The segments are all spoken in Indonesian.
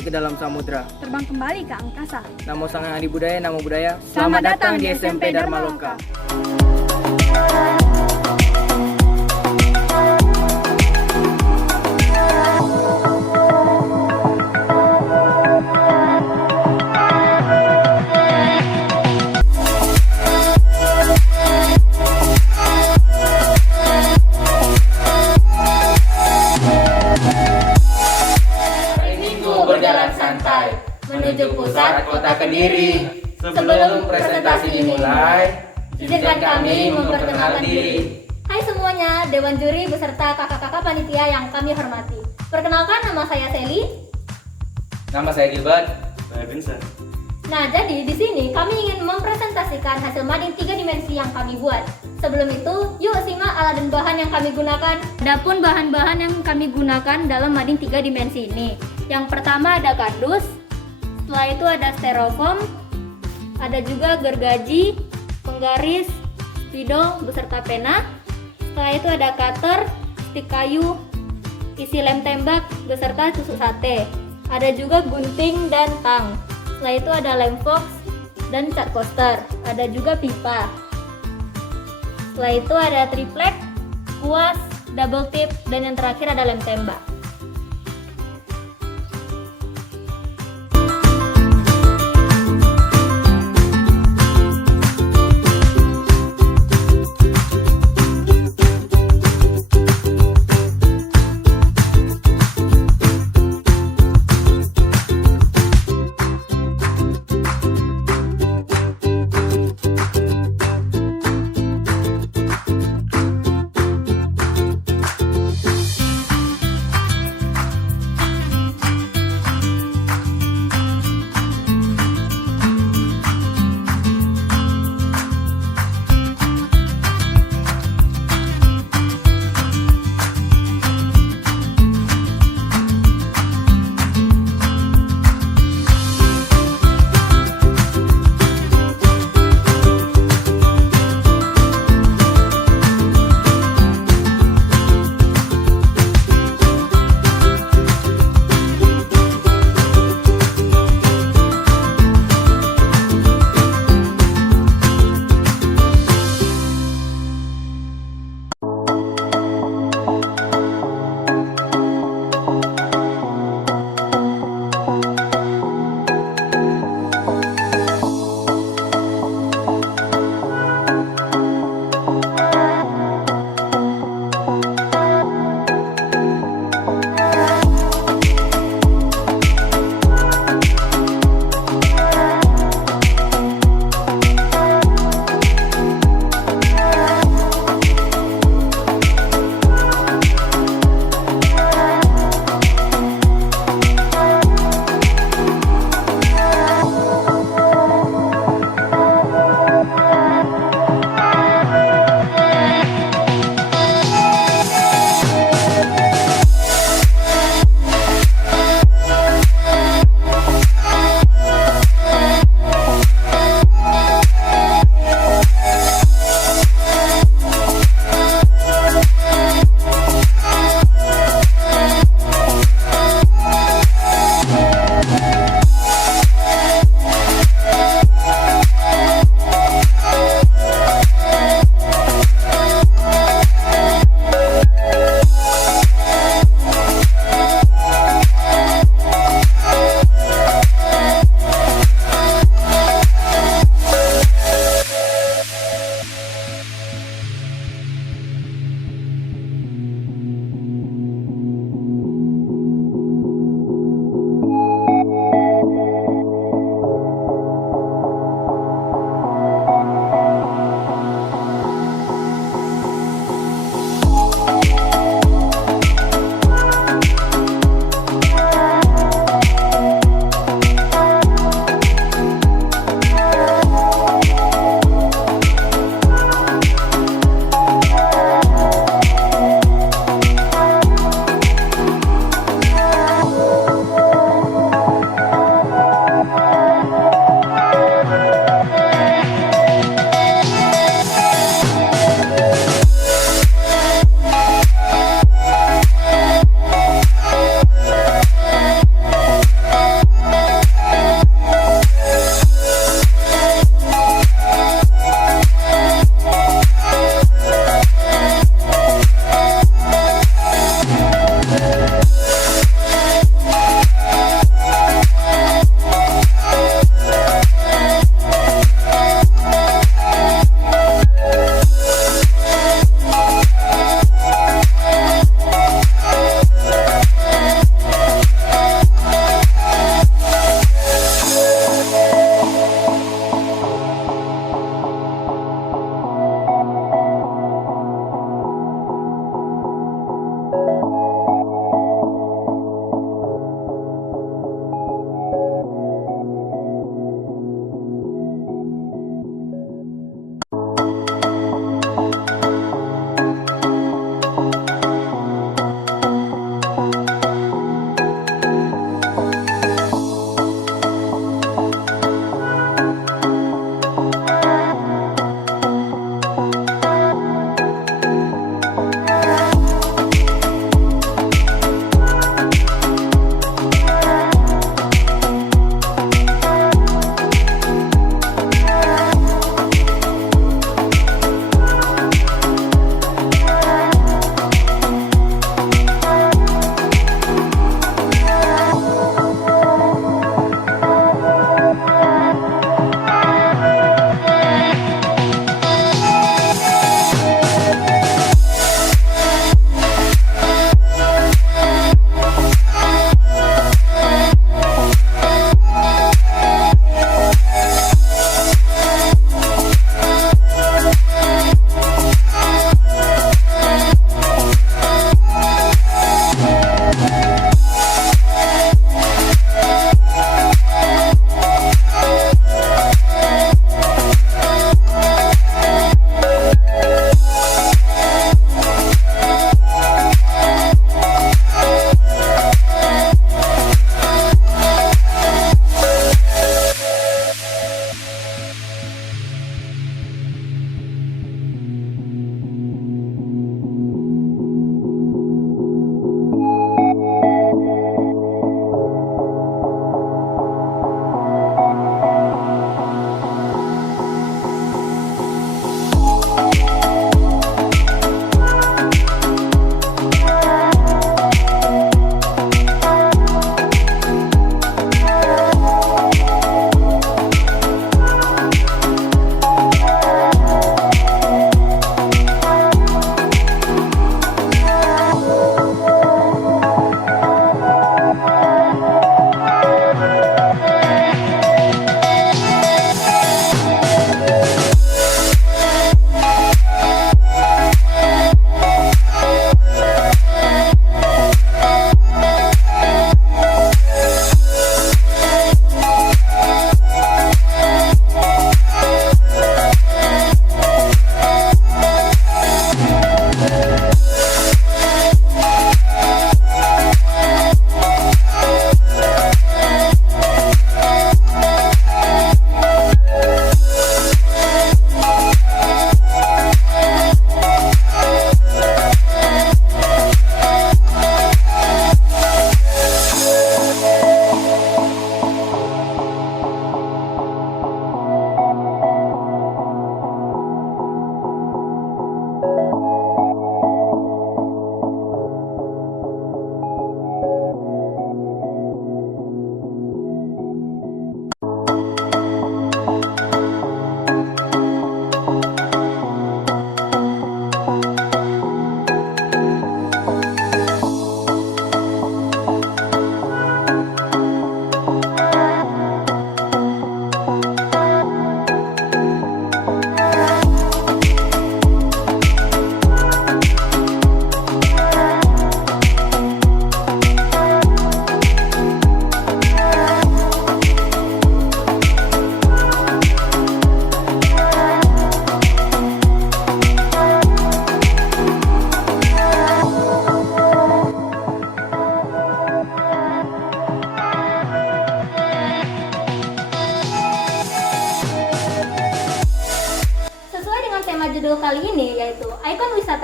tinggi ke dalam samudra. Terbang kembali ke angkasa. Namo Sang Adi Budaya, Namo Budaya. Selamat datang di SMP Dharma Loka. Hari Minggu berjalan santai menuju pusat kota Kediri. Sebelum presentasi dimulai, izinkan kami memperkenalkan diri. Hai semuanya, Dewan Juri beserta kakak-kakak panitia yang kami hormati. Perkenalkan, nama saya Sally. Nama saya Gilbert. Saya Vincent. Nah, jadi di sini kami ingin mempresentasikan hasil mading 3 dimensi yang kami buat. Sebelum itu, yuk simak alat dan bahan yang kami gunakan. Adapun bahan-bahan yang kami gunakan dalam mading 3 dimensi ini. Yang pertama ada kardus, setelah itu ada styrofoam, ada juga gergaji, penggaris, spidol beserta pena. Setelah itu ada cutter, stik kayu, isi lem tembak beserta tusuk sate. Ada juga gunting dan tang. Setelah itu ada lem fox dan cat coaster. Ada juga pipa. Setelah itu ada triplek, kuas, double tip, dan yang terakhir ada lem tembak.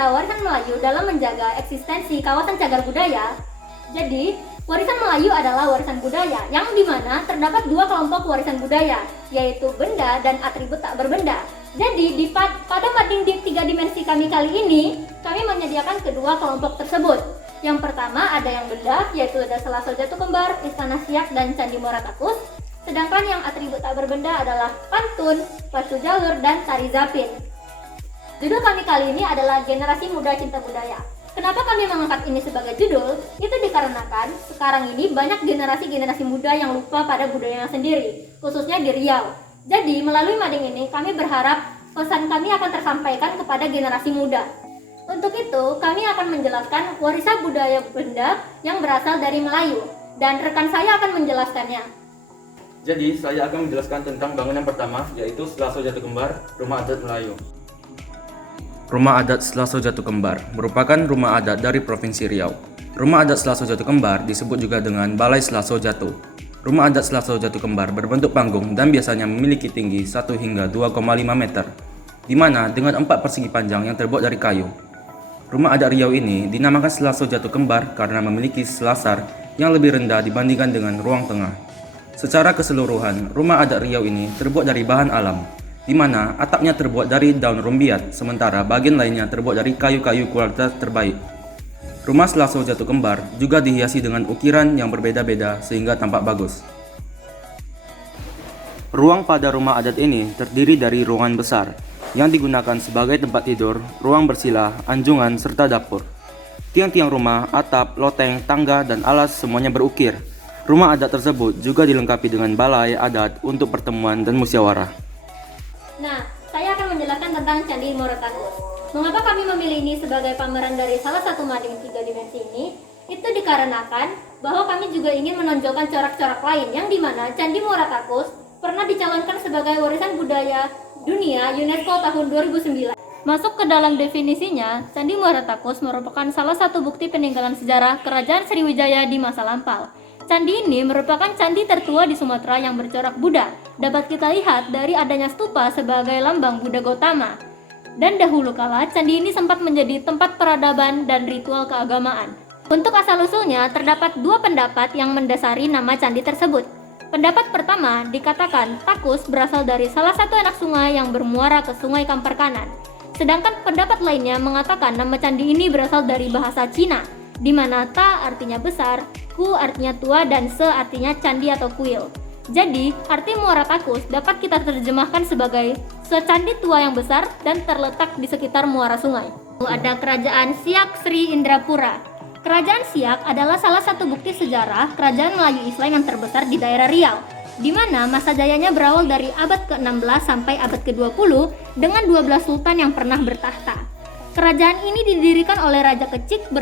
berbicara warisan Melayu dalam menjaga eksistensi kawasan cagar budaya, jadi warisan Melayu adalah warisan budaya yang dimana terdapat dua kelompok warisan budaya, yaitu benda dan atribut tak berbenda. Jadi pada mading 3 dimensi kami kali ini, kami menyediakan kedua kelompok tersebut. Yang pertama ada yang benda, yaitu ada Selasau Jatu Kembar, Istana Siak, dan Candi Muara Takus. Sedangkan yang atribut tak berbenda adalah pantun, pacu jalur, dan tari zapin. Judul kami kali ini adalah Generasi Muda Cinta Budaya. Kenapa kami mengangkat ini sebagai judul? Itu dikarenakan sekarang ini banyak generasi-generasi muda yang lupa pada budayanya sendiri, khususnya di Riau. Jadi melalui mading ini kami berharap pesan kami akan tersampaikan kepada generasi muda. Untuk itu kami akan menjelaskan warisan budaya benda yang berasal dari Melayu, dan rekan saya akan menjelaskannya. Jadi saya akan menjelaskan tentang bangunan pertama, yaitu Selasau Jatu Kembar, Rumah Adat Melayu. Rumah Adat Selasau Jatu Kembar merupakan rumah adat dari Provinsi Riau. Rumah adat Selasau Jatu Kembar disebut juga dengan Balai Selasau Jatu. Rumah adat Selasau Jatu Kembar berbentuk panggung dan biasanya memiliki tinggi 1 hingga 2,5 meter, di mana dengan 4 persegi panjang yang terbuat dari kayu. Rumah adat Riau ini dinamakan Selasau Jatu Kembar karena memiliki selasar yang lebih rendah dibandingkan dengan ruang tengah. Secara keseluruhan, rumah adat Riau ini terbuat dari bahan alam, di mana atapnya terbuat dari daun rumbiat, sementara bagian lainnya terbuat dari kayu-kayu kualitas terbaik. Rumah Selasau Jatu Kembar juga dihiasi dengan ukiran yang berbeda-beda sehingga tampak bagus. Ruang pada rumah adat ini terdiri dari ruangan besar yang digunakan sebagai tempat tidur, ruang bersila, anjungan, serta dapur. Tiang-tiang rumah, atap, loteng, tangga, dan alas semuanya berukir. Rumah adat tersebut juga dilengkapi dengan balai adat untuk pertemuan dan musyawarah. Nah, saya akan menjelaskan tentang Candi Muara Takus. Mengapa kami memilih ini sebagai pameran dari salah satu mading 3 dimensi ini? Itu dikarenakan bahwa kami juga ingin menonjolkan corak-corak lain yang dimana Candi Muara Takus pernah dicalonkan sebagai warisan budaya dunia UNESCO tahun 2009. Masuk ke dalam definisinya, Candi Muara Takus merupakan salah satu bukti peninggalan sejarah Kerajaan Sriwijaya di masa lampau. Candi ini merupakan candi tertua di Sumatera yang bercorak Buddha. Dapat kita lihat dari adanya stupa sebagai lambang Buddha Gautama. Dan dahulu kala, candi ini sempat menjadi tempat peradaban dan ritual keagamaan. Untuk asal-usulnya, terdapat 2 pendapat yang mendasari nama candi tersebut. Pendapat pertama dikatakan Takus berasal dari salah satu anak sungai yang bermuara ke Sungai Kampar Kanan. Sedangkan pendapat lainnya mengatakan nama candi ini berasal dari bahasa Cina, di mana Ta artinya besar, Ku artinya tua, dan Se artinya candi atau kuil. Jadi, arti Muara Takus dapat kita terjemahkan sebagai secandi tua yang besar dan terletak di sekitar muara sungai. Ada Kerajaan Siak Sri Indrapura. Kerajaan Siak adalah salah satu bukti sejarah kerajaan Melayu Islam yang terbesar di daerah Riau, di mana masa jayanya berawal dari abad ke-16 sampai abad ke-20 dengan 12 sultan yang pernah bertahta. Kerajaan ini didirikan oleh Raja Kecik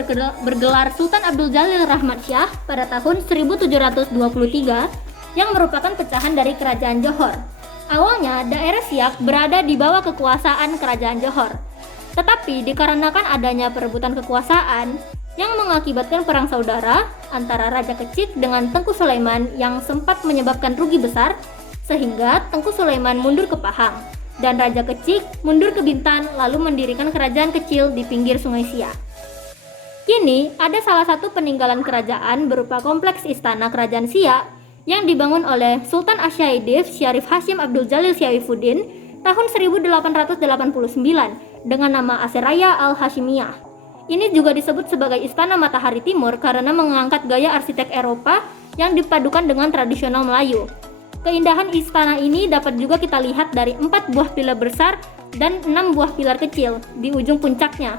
bergelar Sultan Abdul Jalil Rahmat Syah pada tahun 1723 yang merupakan pecahan dari Kerajaan Johor. Awalnya daerah Siak berada di bawah kekuasaan Kerajaan Johor. Tetapi dikarenakan adanya perebutan kekuasaan yang mengakibatkan perang saudara antara Raja Kecik dengan Tengku Sulaiman yang sempat menyebabkan rugi besar, sehingga Tengku Sulaiman mundur ke Pahang dan Raja Kecik mundur ke Bintan lalu mendirikan kerajaan kecil di pinggir Sungai Siak. Kini ada salah satu peninggalan kerajaan berupa kompleks istana Kerajaan Siak yang dibangun oleh Sultan Asyaidif Syarif Hashim Abdul Jalil Syawifuddin tahun 1889 dengan nama Aseraya Al-Hashimiyah. Ini juga disebut sebagai Istana Matahari Timur karena mengangkat gaya arsitek Eropa yang dipadukan dengan tradisional Melayu. Keindahan istana ini dapat juga kita lihat dari 4 buah pilar besar dan 6 buah pilar kecil di ujung puncaknya.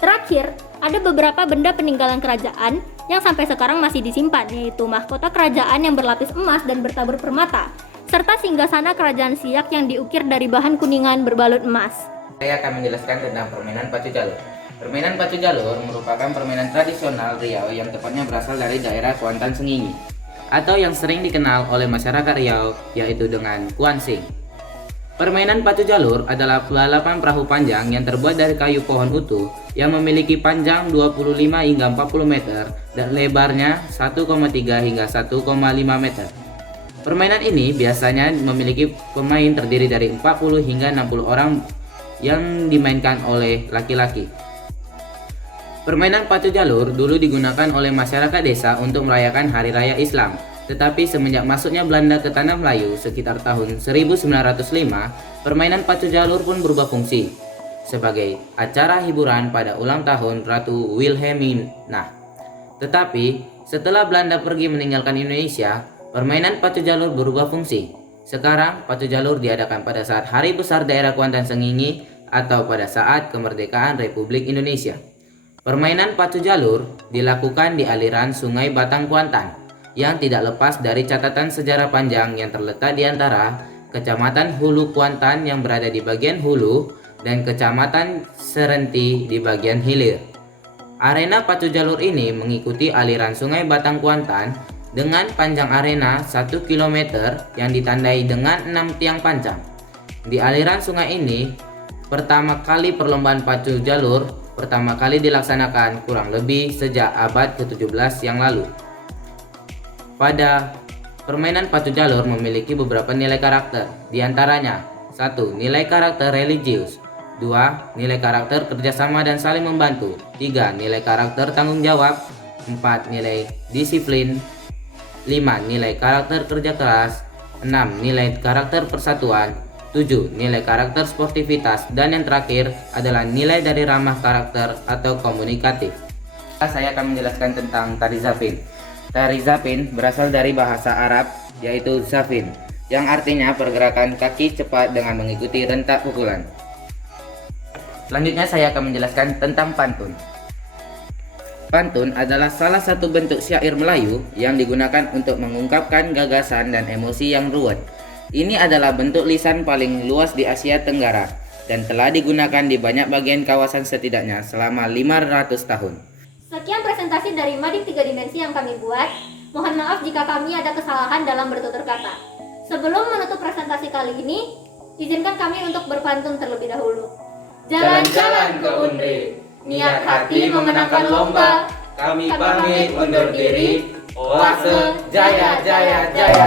Terakhir, ada beberapa benda peninggalan kerajaan yang sampai sekarang masih disimpan, yaitu mahkota kerajaan yang berlapis emas dan bertabur permata, serta singgasana Kerajaan Siak yang diukir dari bahan kuningan berbalut emas. Saya akan menjelaskan tentang permainan pacu jalur. Permainan pacu jalur merupakan permainan tradisional Riau yang tepatnya berasal dari daerah Kuantan Sengingi, atau yang sering dikenal oleh masyarakat Riau yaitu dengan Kuansing. Permainan pacu jalur adalah balapan perahu panjang yang terbuat dari kayu pohon utuh yang memiliki panjang 25 hingga 40 meter dan lebarnya 1,3 hingga 1,5 meter. Permainan ini biasanya memiliki pemain terdiri dari 40 hingga 60 orang yang dimainkan oleh laki-laki. Permainan pacu jalur dulu digunakan oleh masyarakat desa untuk merayakan Hari Raya Islam. Tetapi semenjak masuknya Belanda ke Tanah Melayu sekitar tahun 1905, permainan pacu jalur pun berubah fungsi sebagai acara hiburan pada ulang tahun Ratu Wilhelmina. Tetapi setelah Belanda pergi meninggalkan Indonesia, permainan pacu jalur berubah fungsi. Sekarang pacu jalur diadakan pada saat Hari Besar Daerah Kuantan Sengingi atau pada saat kemerdekaan Republik Indonesia. Permainan pacu jalur dilakukan di aliran Sungai Batang Kuantan yang tidak lepas dari catatan sejarah panjang yang terletak di antara Kecamatan Hulu Kuantan yang berada di bagian hulu dan Kecamatan Serenti di bagian hilir. Arena pacu jalur ini mengikuti aliran Sungai Batang Kuantan dengan panjang arena 1 km yang ditandai dengan 6 tiang pancang. Di aliran sungai ini, pertama kali perlombaan pacu jalur pertama kali dilaksanakan kurang lebih sejak abad ke-17 yang lalu. Pada permainan pacu jalur memiliki beberapa nilai karakter, di antaranya 1. Nilai karakter religius, 2. Nilai karakter kerjasama dan saling membantu, 3. Nilai karakter tanggung jawab, 4. Nilai disiplin, 5. Nilai karakter kerja keras, 6. Nilai karakter persatuan, 7. Nilai karakter sportivitas, dan yang terakhir adalah nilai dari ramah karakter atau komunikatif. Saya akan menjelaskan tentang tari zafin. Tari zafin berasal dari bahasa Arab yaitu zafin, yang artinya pergerakan kaki cepat dengan mengikuti rentak pukulan. Selanjutnya saya akan menjelaskan tentang pantun. Pantun adalah salah satu bentuk syair Melayu yang digunakan untuk mengungkapkan gagasan dan emosi yang ruwet. Ini adalah bentuk lisan paling luas di Asia Tenggara dan telah digunakan di banyak bagian kawasan setidaknya selama 500 tahun. Sekian presentasi dari Mading 3 Dimensi yang kami buat. Mohon maaf jika kami ada kesalahan dalam bertutur kata. Sebelum menutup presentasi kali ini, izinkan kami untuk berpantun terlebih dahulu. Jalan-jalan ke Unri, niat hati memenangkan lomba. Kami pamit undur diri. Oase, jaya, jaya, jaya.